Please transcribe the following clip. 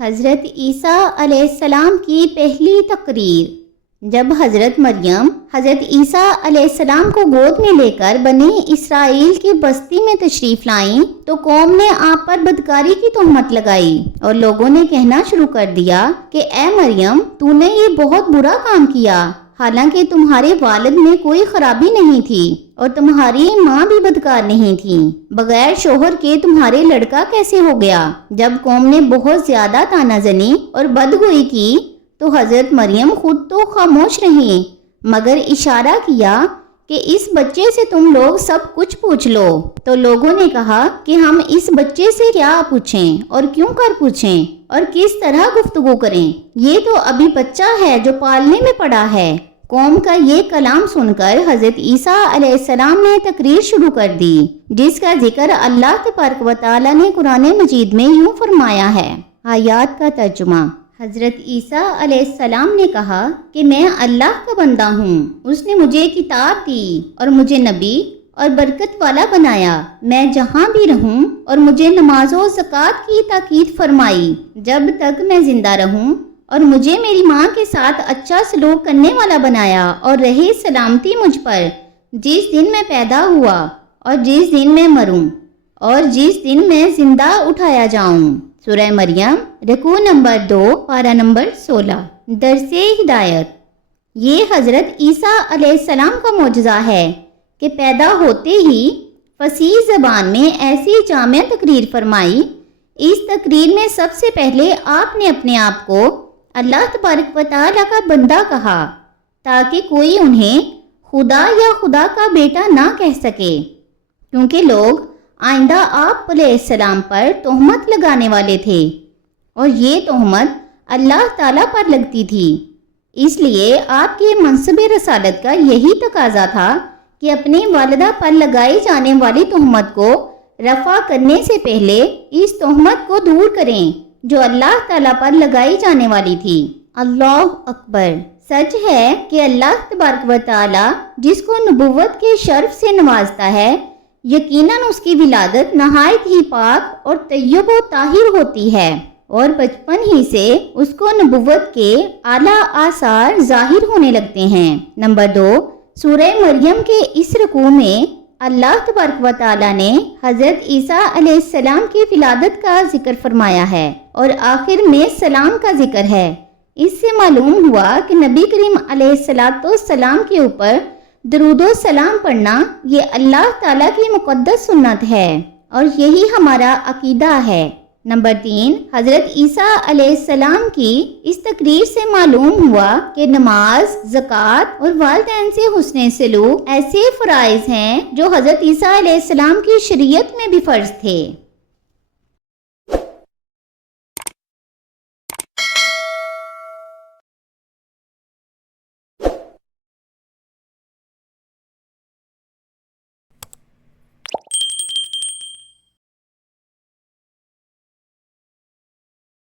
حضرت عیسیٰ علیہ السلام کی پہلی تقریر۔ جب حضرت مریم حضرت عیسیٰ علیہ السلام کو گود میں لے کر بنی اسرائیل کی بستی میں تشریف لائیں تو قوم نے آپ پر بدکاری کی تہمت لگائی اور لوگوں نے کہنا شروع کر دیا کہ اے مریم، تو نے یہ بہت برا کام کیا، حالانکہ تمہارے والد میں کوئی خرابی نہیں تھی اور تمہاری ماں بھی بدکار نہیں تھی، بغیر شوہر کے تمہارے لڑکا کیسے ہو گیا؟ جب قوم نے بہت زیادہ طعنہ زنی اور بدگوئی کی تو حضرت مریم خود تو خاموش رہیں، مگر اشارہ کیا کہ اس بچے سے تم لوگ سب کچھ پوچھ لو۔ تو لوگوں نے کہا کہ ہم اس بچے سے کیا پوچھیں اور کیوں کر پوچھیں اور کس طرح گفتگو کریں؟ یہ تو ابھی بچہ ہے جو پالنے میں پڑا ہے۔ قوم کا یہ کلام سن کر حضرت عیسیٰ علیہ السلام نے تقریر شروع کر دی، جس کا ذکر اللہ تبارک و تعالیٰ نے قرآن مجید میں یوں فرمایا ہے۔ آیات کا ترجمہ۔ حضرت عیسیٰ علیہ السلام نے کہا کہ میں اللہ کا بندہ ہوں، اس نے مجھے کتاب دی اور مجھے نبی اور برکت والا بنایا۔ میں جہاں بھی رہوں اور مجھے نماز و زکوٰۃ کی تاکید فرمائی جب تک میں زندہ رہوں، اور مجھے میری ماں کے ساتھ اچھا سلوک کرنے والا بنایا، اور رہے سلامتی مجھ پر جس دن میں پیدا ہوا اور جس دن میں مروں اور جس دن میں زندہ اٹھایا جاؤں۔ سورہ مریم رکوع نمبر 2 پارہ نمبر 16۔ درس ہدایت۔ یہ حضرت عیسیٰ علیہ السلام کا معجزہ ہے کہ پیدا ہوتے ہی فصیح زبان میں ایسی جامع تقریر فرمائی۔ اس تقریر میں سب سے پہلے آپ نے اپنے آپ کو اللہ تبارک و تعالیٰ کا بندہ کہا تاکہ کوئی انہیں خدا یا خدا کا بیٹا نہ کہہ سکے، کیونکہ لوگ آئندہ آپ علیہ السلام پر تہمت لگانے والے تھے اور یہ تہمت اللہ تعالیٰ پر لگتی تھی۔ اس لیے آپ کے منصب رسالت کا یہی تقاضا تھا کہ اپنی والدہ پر لگائی جانے والی تہمت کو رفع کرنے سے پہلے اس تہمت کو دور کریں جو اللہ تعالیٰ پر لگائی جانے والی تھی۔ اللہ اکبر۔ سچ ہے کہ اللہ تبارک و تعالیٰ جس کو نبوت کے شرف سے نوازتا ہے، یقیناً اس کی ولادت نہایت ہی پاک اور طیب و طاہر ہوتی ہے، اور بچپن ہی سے اس کو نبوت کے اعلیٰ آثار ظاہر ہونے لگتے ہیں۔ نمبر 2، سورہ مریم کے اس رکوع میں اللہ تبارک و تعالیٰ نے حضرت عیسیٰ علیہ السلام کی ولادت کا ذکر فرمایا ہے اور آخر میں سلام کا ذکر ہے۔ اس سے معلوم ہوا کہ نبی کریم علیہ السلام کے اوپر درود و سلام پڑھنا یہ اللہ تعالیٰ کی مقدس سنت ہے اور یہی ہمارا عقیدہ ہے۔ نمبر 3، حضرت عیسیٰ علیہ السلام کی اس تقریر سے معلوم ہوا کہ نماز، زکوٰۃ اور والدین سے حسن سلوک ایسے فرائض ہیں جو حضرت عیسیٰ علیہ السلام کی شریعت میں بھی فرض تھے۔